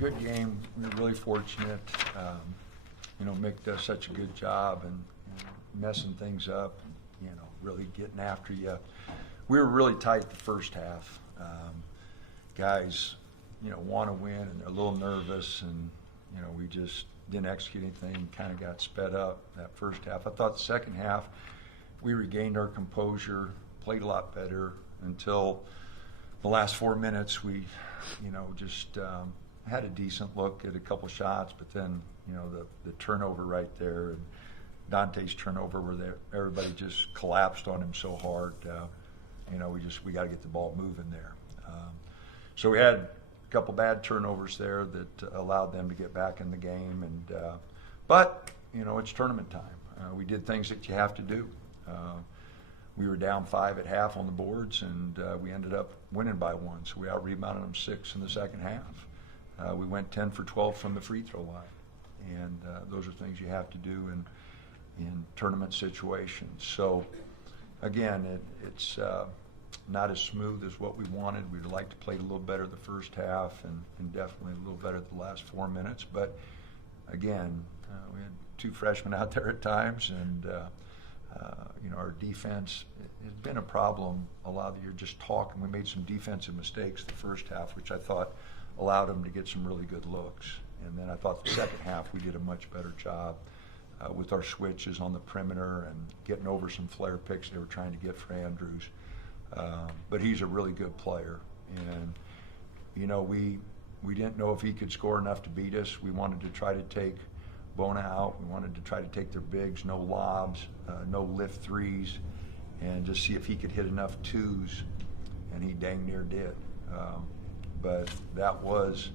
good game. We were really fortunate. Mick does such a good job and messing things up, really getting after you. We were really tight the first half. Guys, want to win and they're a little nervous, and we just didn't execute anything. Kind of got sped up that first half. I thought the second half we regained our composure, played a lot better until the last 4 minutes. We, just had a decent look at a couple shots, but then the turnover right there, and Dante's turnover where everybody just collapsed on him so hard. We got to get the ball moving there. So we had a couple bad turnovers there that allowed them to get back in the game. But it's tournament time. We did things that you have to do. We were down 5 at half on the boards, and we ended up winning by 1. So we out-rebounded them 6 in the second half. We went 10 for 12 from the free throw line. And those are things you have to do in tournament situations. So, again, it's not as smooth as what we wanted. We'd like to play a little better the first half and definitely a little better the last 4 minutes. But, again, we had 2 freshmen out there at times, and our defense has been a problem a lot of the year. Just talking, we made some defensive mistakes the first half, which I thought allowed them to get some really good looks. And then I thought the second half we did a much better job with our switches on the perimeter and getting over some flare picks they were trying to get for Andrews. But he's a really good player. And, we didn't know if he could score enough to beat us. We wanted to try to take Bona out. We wanted to try to take their bigs, no lobs, no lift threes, and just see if he could hit enough twos. And he dang near did. But that was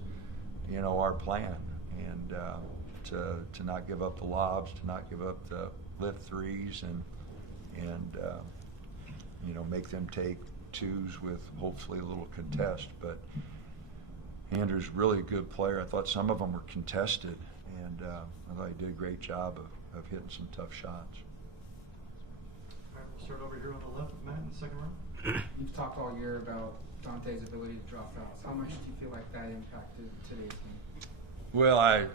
our plan, and to not give up the lobs, to not give up the lift threes, and make them take twos with hopefully a little contest. But Andrew's really a good player. I thought some of them were contested, and I thought he did a great job of hitting some tough shots. All right, we'll start over here on the left with Matt in the second round. You've talked all year about Dante's ability to draw fouls. How much do you feel like that impacted today's game? Well, I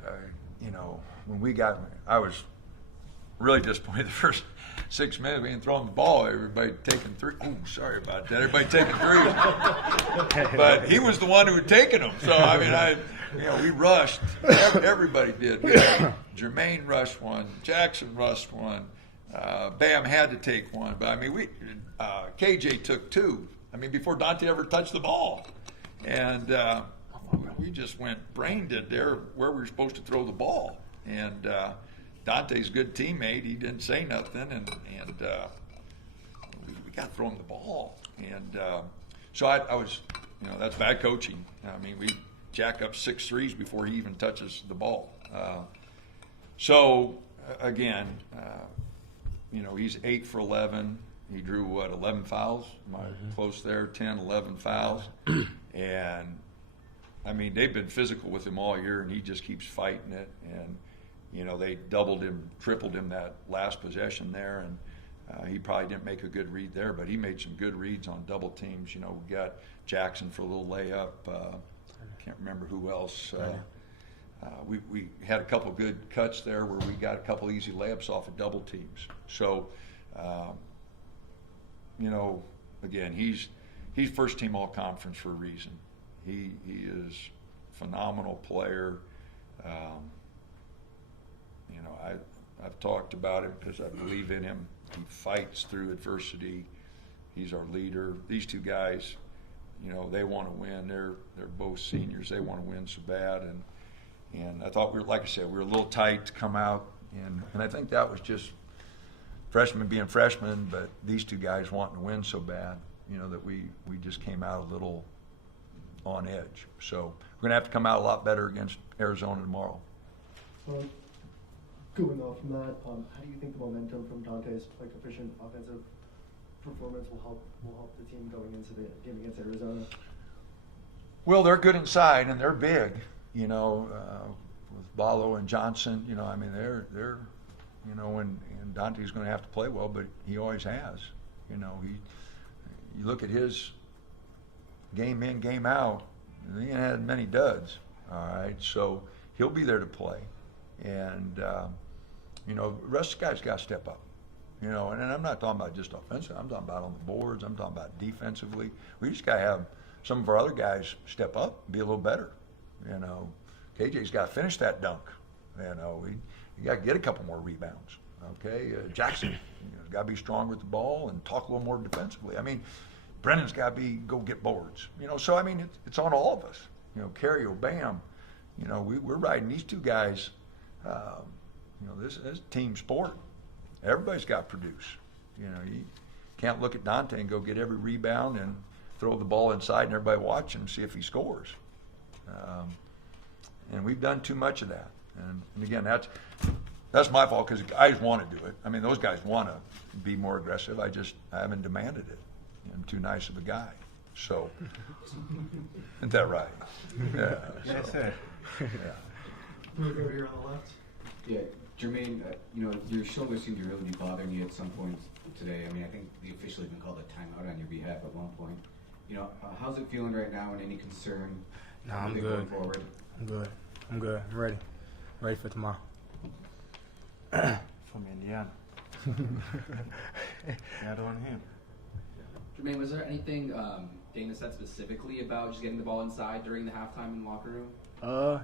was really disappointed the first 6 minutes. We didn't throw him the ball. Everybody taking three. Oh, sorry about that. Everybody taking threes. But he was the one who had taken them. So, we rushed. Everybody did. Jermaine rushed one. Jackson rushed one. Bam had to take one. But, KJ took 2. Before Dante ever touched the ball. And we just went brain dead there where we were supposed to throw the ball. And Dante's a good teammate. He didn't say nothing. And we got to throw him the ball. And so I was, that's bad coaching. We jack up 6 threes before he even touches the ball. So, again, he's 8 for 11. He drew, 11 fouls? Am I close there? 10, 11 fouls. And, they've been physical with him all year, and he just keeps fighting it. And, they doubled him, tripled him that last possession there, and he probably didn't make a good read there, but he made some good reads on double teams. We got Jackson for a little layup. Can't remember who else. We had a couple good cuts there where we got a couple easy layups off of double teams. So, again, he's first team all conference for a reason. He is a phenomenal player. I've talked about him because I believe in him. He fights through adversity. He's our leader. These 2 guys, they want to win. They're both seniors. They want to win so bad. And I thought like I said, we were a little tight to come out. And I think that was just freshmen being freshmen, but these 2 guys wanting to win so bad, that we just came out a little on edge. So we're going to have to come out a lot better against Arizona tomorrow. Going off from that, how do you think the momentum from Dante's efficient offensive performance will help the team going into the game against Arizona? Well, they're good inside and they're big. With Ballo and Johnson, they're and Dante's going to have to play well, but he always has. You look at his game in, game out, he ain't had many duds. All right, so he'll be there to play, and you know, the rest of the guys got to step up. You know, and I'm not talking about just offensive. I'm talking about on the boards. I'm talking about defensively. We just got to have some of our other guys step up, be a little better. You know, KJ's got to finish that dunk. You know, you got to get a couple more rebounds. Okay, Jackson, got to be strong with the ball and talk a little more defensively. I mean, Brennan's got to go get boards. You know, so I mean, it's on all of us. You know, Carrio, Bam. You know, we're riding these two guys. You know, this is team sport. Everybody's got to produce. You know, you can't look at Dante and go get every rebound and throw the ball inside and everybody watch him and see if he scores. And we've done too much of that. And again, that's my fault because guys want to do it. I mean, those guys want to be more aggressive. I haven't demanded it. I'm too nice of a guy. So, isn't that right? Yeah. Yes, sir. Yeah. Move over here on the left. Yeah, Jermaine, you know, your shoulder seemed to really be bothering you at some point today. I mean, I think the official even called a timeout on your behalf at one point. You know, how's it feeling right now, and any concern? No, I'm going good. Forward? I'm good. I'm ready. Ready for tomorrow. From Indiana. Yeah, on him. Jermaine, was there anything Dana said specifically about just getting the ball inside during the halftime in the locker room?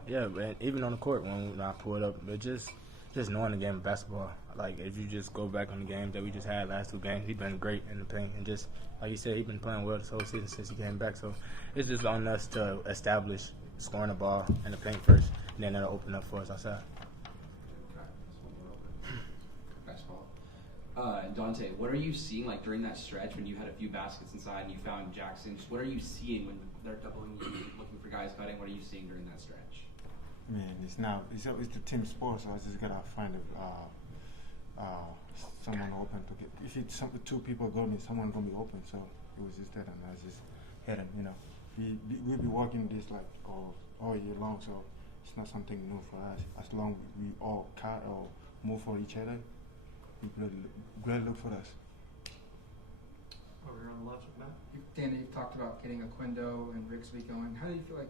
Yeah, but even on the court when I pulled up, but just knowing the game of basketball. Like, if you just go back on the games that we just had last two games, he's been great in the paint. And just, like you said, he's been playing well this whole season since he came back. So it's just on us to establish scoring the ball in the paint first, and then it'll open up for us outside. Dante, what are you seeing like during that stretch when you had a few baskets inside and you found Jackson? Just what are you seeing when they're doubling you, looking for guys cutting? What are you seeing during that stretch? Man, it's the team sport, so I just gotta find someone open to get. If it's two people go me, someone gonna be open. So it was just that, and I was just heading. You know, we'll be working this like all year long, so it's not something new for us. As long as we all cut or move for each other, great look for us. Over here on the left, Matt. Dana, you've talked about getting Aquindo and Rigsby going. How do you feel like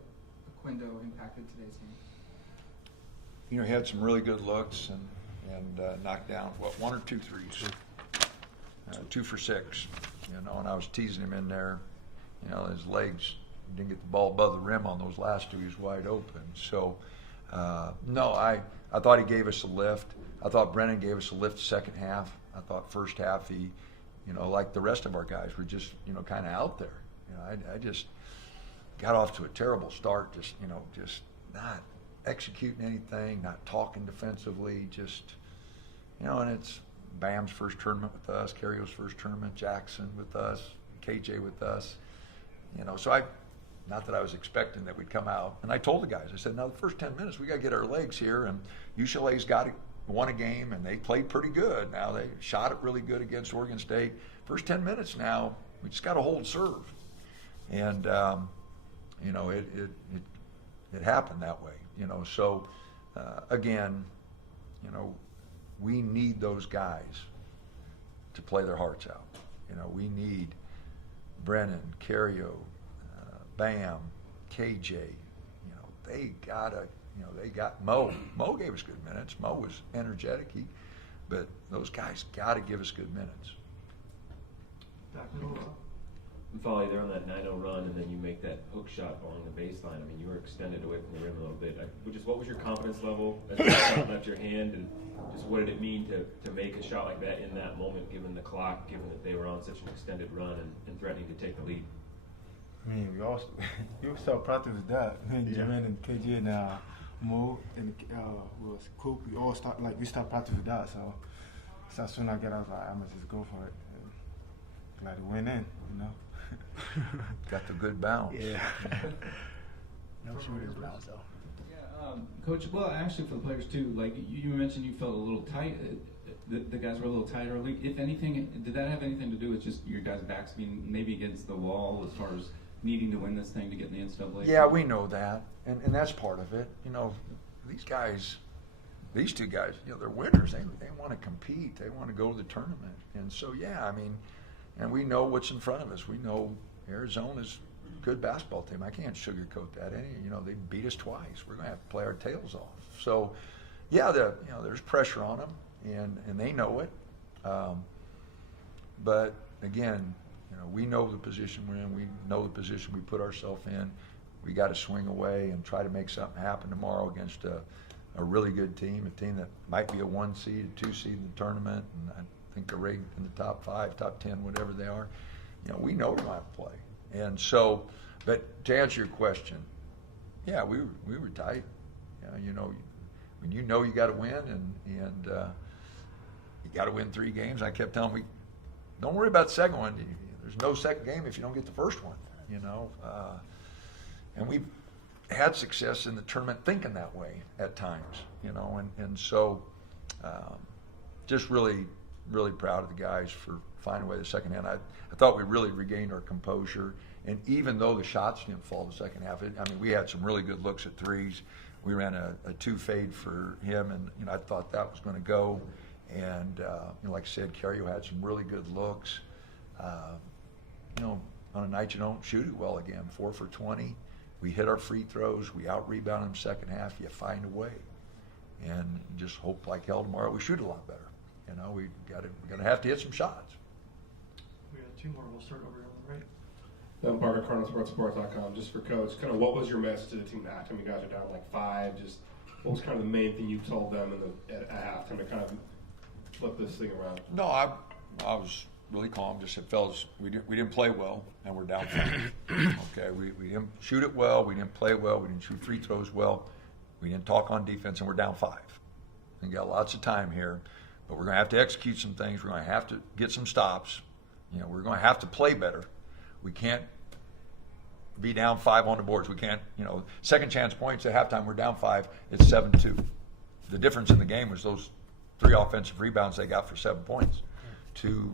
Aquindo impacted today's game? You know, he had some really good looks and knocked down, one or two threes? 2 for 6, you know, and I was teasing him in there. You know, his legs, didn't get the ball above the rim on those last two. He was wide open. So, no, I thought he gave us a lift. I thought Brennan gave us a lift second half. I thought first half he, you know, like the rest of our guys, were just, you know, kind of out there. You know, I just got off to a terrible start, just not executing anything, not talking defensively, just, you know, and it's Bam's first tournament with us, Carrio's first tournament, Jackson with us, KJ with us, you know, so not that I was expecting that we'd come out, and I told the guys, I said, now the first 10 minutes, we got to get our legs here, and UCLA's won a game, and they played pretty good. Now they shot it really good against Oregon State. First 10 minutes now, we just got to hold serve, and you know, it happened that way. You know, so again, you know, we need those guys to play their hearts out. You know, we need Brennan, Carrio, Bam, KJ. You know, they got Mo. Mo gave us good minutes. Mo was energetic. But those guys got to give us good minutes. Back middle up. Folly, they're on that 9-0 run, and then you make that hook shot along the baseline. I mean, you were extended away from the rim a little bit. What was your confidence level as the shot left your hand, and just what did it mean to make a shot like that in that moment, given the clock, given that they were on such an extended run and threatening to take the lead? I mean, we saw practice with that. Me and Jermaine and KJ and Mo and was Coop. We start practice with that. So as soon as I get out, I must just go for it. And glad to win in, you know. Got the good bounce. Yeah. No shooters bounce though. Yeah, Coach. Well, actually, for the players too. Like you mentioned, you felt a little tight. The guys were a little tight early. If anything, did that have anything to do with just your guys' backs being maybe against the wall as far as needing to win this thing to get in the NCAA? Yeah, we know that, and that's part of it. You know, these two guys, you know, they're winners. They want to compete. They want to go to the tournament, and so yeah, I mean. And we know what's in front of us. We know Arizona's good basketball team. I can't sugarcoat that. They beat us twice. We're going to have to play our tails off. So, yeah, there's pressure on them, and they know it. But again, we know the position we're in. We know the position we put ourselves in. We got to swing away and try to make something happen tomorrow against a really good team, a team that might be a 1 seed, a 2 seed in the tournament, and I think they're ranked in the top 5, top 10, whatever they are. We know we're going to have to play. And so, but to answer your question, yeah, we were tight. When you got to win, and you got to win 3 games. I kept telling them, don't worry about the second one. There's no second game if you don't get the first one. And we've had success in the tournament thinking that way at times. And so just really, really proud of the guys for finding a way the second half. I thought we really regained our composure. And even though the shots didn't fall the second half, we had some really good looks at threes. We ran a 2 fade for him, and I thought that was going to go. And like I said, Cario had some really good looks. On a night you don't shoot it well again, 4 for 20. We hit our free throws. We out-rebounded them second half. You find a way. And just hope like hell tomorrow we shoot a lot better. We're going to have to hit some shots. We got 2 more. We'll start over here on the right. Ben Parker, CardinalSports.com. Just for Coach, kind of what was your message to the team at halftime? You guys are down like 5. Just what was kind of the main thing you told them at halftime to kind of flip this thing around? No, I was really calm. Just said, fellas, we didn't play well, and we're down 5. Okay, we didn't shoot it well. We didn't play well. We didn't shoot free throws well. We didn't talk on defense, and we're down 5. We got lots of time here, but we're going to have to execute some things. We're going to have to get some stops. We're going to have to play better. We can't be down 5 on the boards. We can't, second chance points at halftime, we're down 5. It's 7-2. The difference in the game was those 3 offensive rebounds they got for 7 points. 2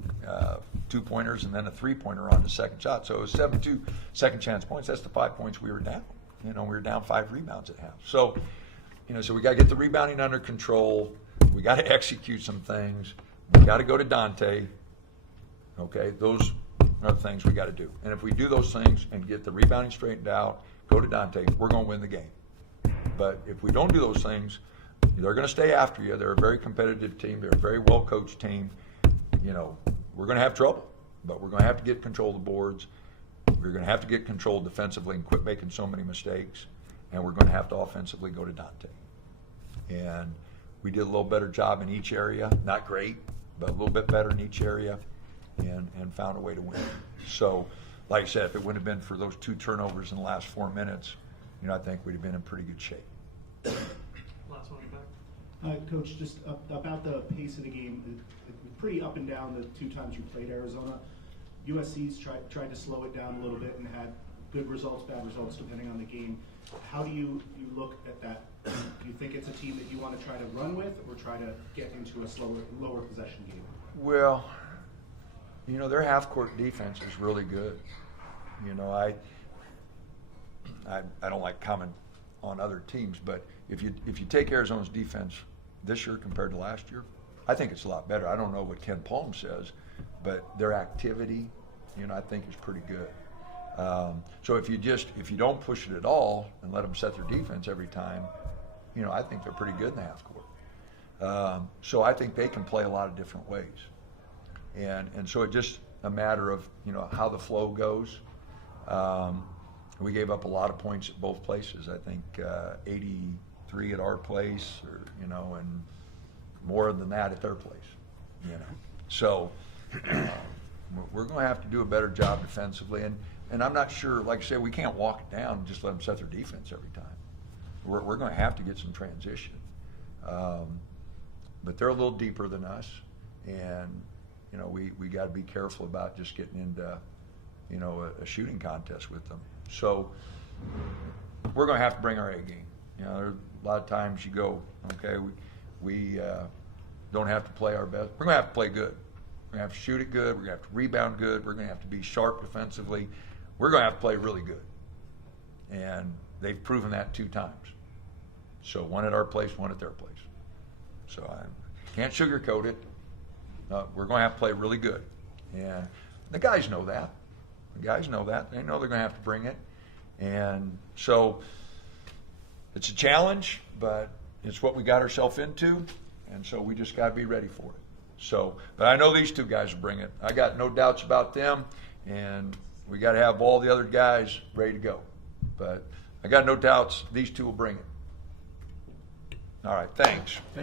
2-pointers and then a 3-pointer on the second shot. So it was 7-2 second chance points. That's the 5 points we were down. We were down 5 rebounds at half. So, so we got to get the rebounding under control. We got to execute some things. We got to go to Dante. Okay, those are the things we got to do. And if we do those things and get the rebounding straightened out, go to Dante, we're going to win the game. But if we don't do those things, they're going to stay after you. They're a very competitive team. They're a very well-coached team. We're going to have trouble, but we're going to have to get control of the boards. We're going to have to get control defensively and quit making so many mistakes. And we're going to have to offensively go to Dante. And we did a little better job in each area. Not great, but a little bit better in each area. And found a way to win. So, like I said, if it wouldn't have been for those 2 turnovers in the last 4 minutes, I think we'd have been in pretty good shape. Last one back. Coach, just about the pace of the game, it was pretty up and down the 2 times you played Arizona. USC's tried to slow it down a little bit and had good results, bad results, depending on the game. How do you look at that? Do you think it's a team that you want to try to run with or try to get into a lower possession game? Well, their half-court defense is really good. I don't like comment on other teams, but if you take Arizona's defense this year compared to last year, I think it's a lot better. I don't know what Ken Palm says, but their activity, I think is pretty good. So if you don't push it at all and let them set their defense every time, I think they're pretty good in the half-court. So I think they can play a lot of different ways. And so it's just a matter of, how the flow goes. We gave up a lot of points at both places. I think 83 at our place, and more than that at their place. So we're going to have to do a better job defensively. And I'm not sure, like I said, we can't walk it down and just let them set their defense every time. We're going to have to get some transition. But they're a little deeper than us, and we got to be careful about just getting into a shooting contest with them. So we're going to have to bring our A game. There are a lot of times you go, okay, we don't have to play our best. We're going to have to play good. We're going to have to shoot it good. We're going to have to rebound good. We're going to have to be sharp defensively. We're going to have to play really good. And they've proven that 2 times. So 1 at our place, 1 at their place. So I can't sugarcoat it. We're going to have to play really good. And the guys know that. The guys know that. They know they're going to have to bring it. And so it's a challenge, but it's what we got ourselves into, and so we just got to be ready for it. So, but I know these two guys will bring it. I got no doubts about them, and we got to have all the other guys ready to go. But I got no doubts these two will bring it. All right, thanks.